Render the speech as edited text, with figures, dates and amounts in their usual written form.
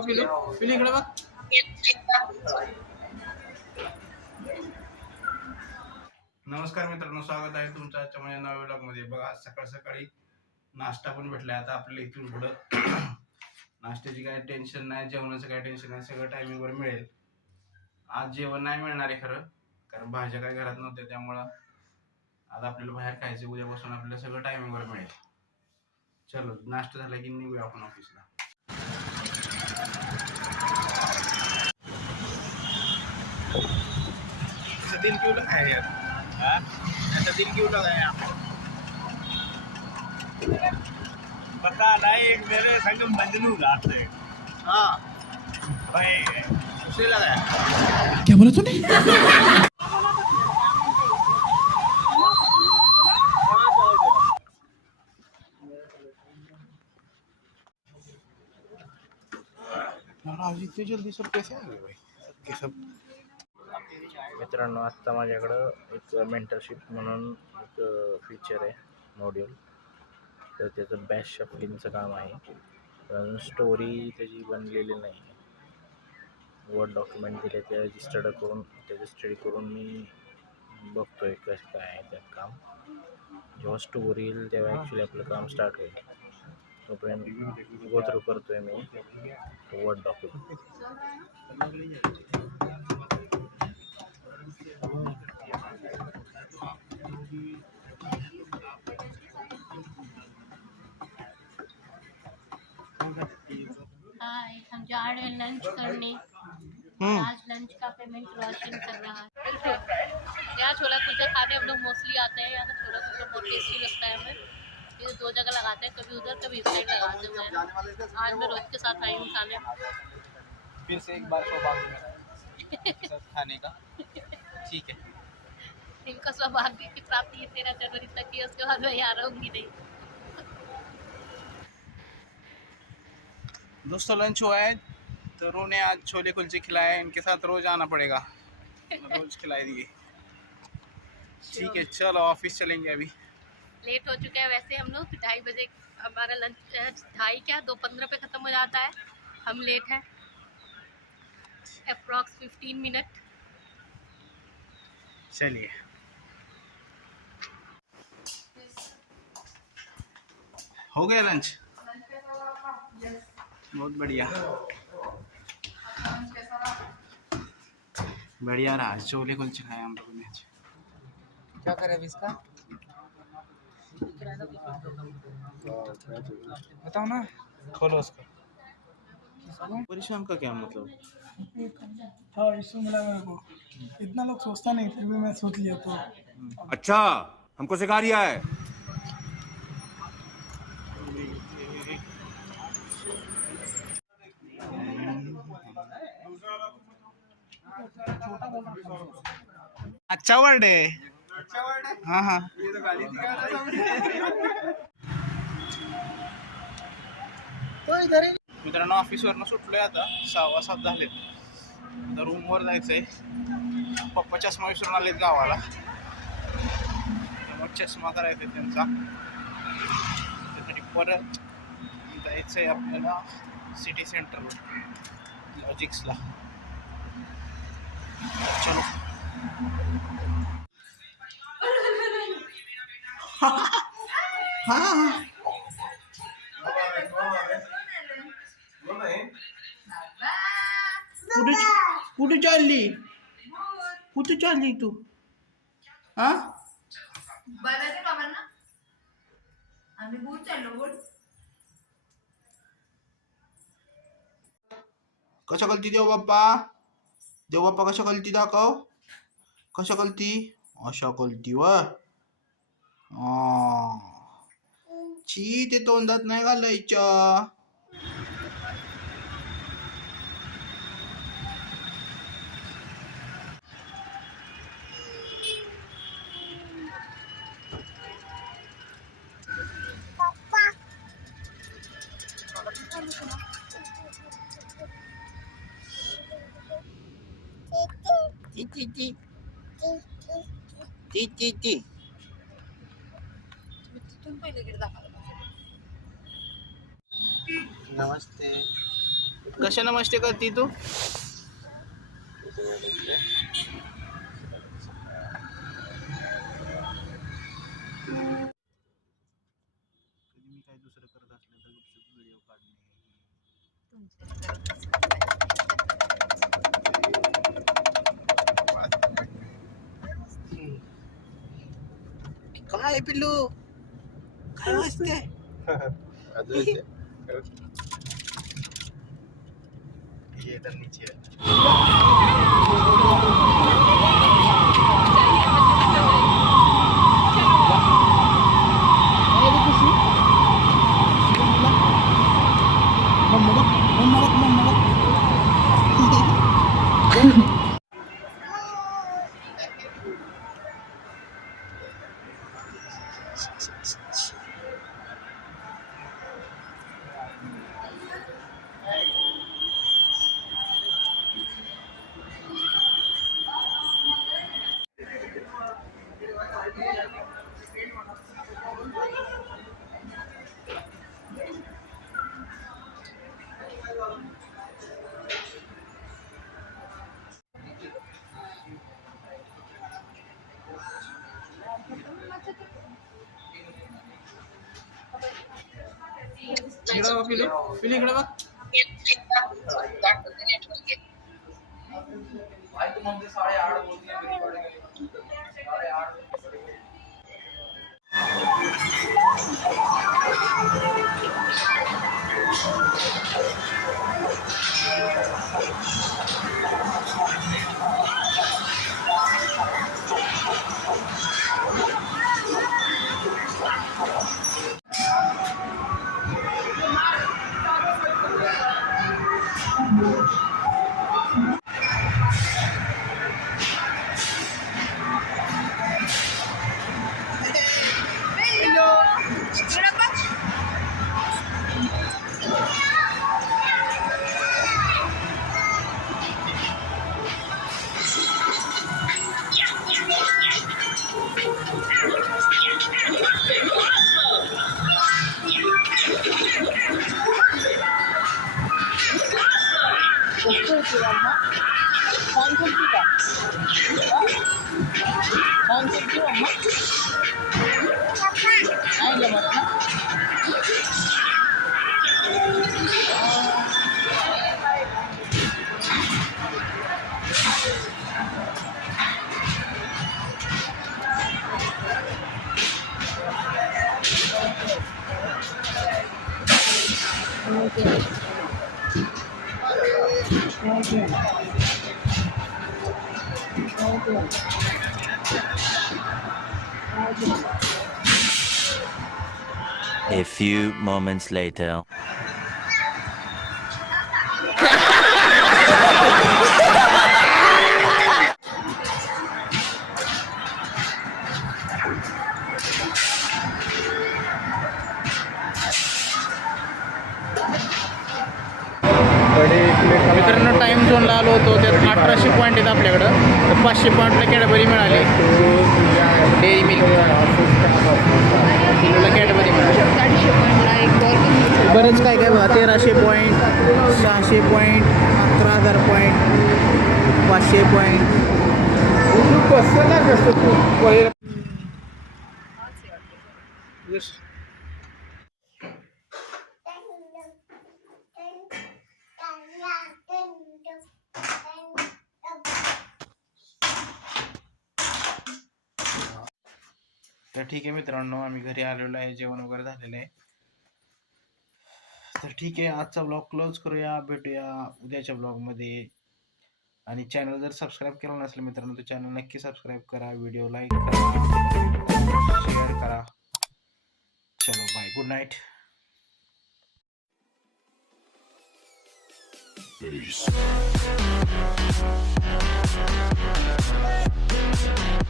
बघ पिलू, पिलू इकडे बघ. नमस्कार मित्रांनो, स्वागत आहे तुमचं आजच्या माझ्या नव्या व्लॉगमध्ये. बघा आज सकाळ सकाळी नाश्ता पण भेटलाय. आता आपल्याला इथून पुढं नाश्त्याची काय टेन्शन नाही, जेवणाचं काय टेन्शन नाही, सगळं टायमिंगवर मिळेल. आज जेवण नाही मिळणार आहे खरं, कारण भाज्या काय घरात नव्हत्या, त्यामुळं आज आपल्याला बाहेर खायचं. उद्यापासून आपल्याला सगळं टायमिंगवर मिळेल. चलो, नाश्ता झाला की निघूया आपण ऑफिसला. दिल क्यों लगा है यार? ऐसा दिल क्यों लगा है आपको? पता नहीं, मेरे संग मजनू रात है। हाँ भाई उसे लगा है। क्या बोला तूने? आज इतने जल्दी सब कैसे आ गए भाई? सबके सब. मित्रांनो, आत्ता माझ्याकडं एक मेंटरशिप म्हणून एक फीचर आहे, मॉड्यूल. तर त्याचं बॅच शफलिंगचं काम आहे. पण अजून स्टोरी त्याची बनलेली नाही. वर्ड डॉक्युमेंट दिले, ते त्याची स्टडी करून मी बघतो आहे कसं काय आहे त्यात काम. जेव्हा स्टोरी येईल तेव्हा ॲक्च्युली आपलं काम स्टार्ट होईल. तोपर्यंत गो थ्रू करतो आहे मी वर्ड डॉक्युमेंट. हाय, हम जा रहे हैं लंच करने. आज लंच का पेमेंट रोशन कर रहा है. यहाँ छोला कुलचा खाने हम लोग मोस्टली आते हैं. यहाँ का छोला कुलचा बहुत टेस्टी लगता है हमें. ये दो जगह लगाते हैं, कभी उधर कभी इस साइड लगाते हुए हैं. आज मैं रोहित के साथ आई हूँ खाने. फिर से एक बार सौभाग्य खाने का. ठीक है. इनका सौभाग्य की प्राप्ति 13 जनवरी तक की, उसके बाद मैं यहाँ रहूँगी नहीं. दोस्तों लंच हुआ है. तरू ने आज छोले कुलचे खिलाए. इनके साथ रोज आना पड़ेगा, रोज खिलाई दिए. ठीक है, चलो ऑफिस चलेंगे. अभी लेट हो चुका है. वैसे हम लोग 2:30 बजे हमारा लंच 2:30 क्या 2:15 पे ख़त्म हो जाता है. हम लेट हैं अप्रॉक्स 15 मिनट. चलिए. हो गया लंच? बहुत बढ़िया बढ़िया रहा. छोले कुलचे खाए हम लोगों ने आज. क्या करें अभी इसका? बताओ ना. खोलो उसको. परेशान का क्या मतलब? हाँ, इशू मिला मेरे को. इतना लोग सोचता नहीं, फिर भी मैं सोच लिया. तो अच्छा, हमको सिखा रिया है. अच्छा वर्ड है. हाँ हाँ. मित्रांनो, ऑफिसवरनं सुटलोय आता. 6:15 झालेत. आता रूमवर जायचंय. पप्पा चष्मा विसरून आलेत गावाला, त्यामुळे चष्मा करायचा त्यांचा. त्यासाठी परत जायचंय आपल्याला सिटी सेंटर लॉजिक्सला. चलो. हाँ कुठे चालली? कुठे चालली तू? हा बघायचं बाबांना आम्ही गुड चाललो. गुड कशा कलती देव बाप्पा? देव बाप्पा कशा कलती दाखव. कशा कलती? अशा कलती व ची, ते तोंडात नाही घालायच्या. नमस्ते. कशाला मस्ती करती तू? मी काय दुसरं करत असलं तर गुपचूप व्हिडिओ काढणे. काय पिल्लू काय वाजते? ये इधर नीचे है. इकडं बघ पिलू, पिलू इकडं बघ. A few moments later. मित्रांनो टाइम झोनला आलो होतो, त्यात 1800 पॉईंट आहेत आपल्याकडं. तर 500 पॉईंटला कॅडबरी मिळाली, डेअरी मिल्क किलोला कॅडबरी मिळाली. बरंच काय काय बघा, 1300 पॉईंट, 600 पॉईंट, 11,000 पॉईंट, 500 पॉईंट. तर ठीक आहे मित्रांनो, आम्ही घरी आलेलो आहे, जेवण वगैरे झालेलं आहे. तर ठीक आहे, आजचा ब्लॉग क्लोज करूया. भेटूया उद्याच्या ब्लॉगमध्ये. आणि चॅनल जर सबस्क्राईब केलं नसेल मित्रांनो तर चॅनल नक्की सबस्क्राईब करा, व्हिडिओ लाईक करा, शेअर करा. चलो बाय, गुड नाईट.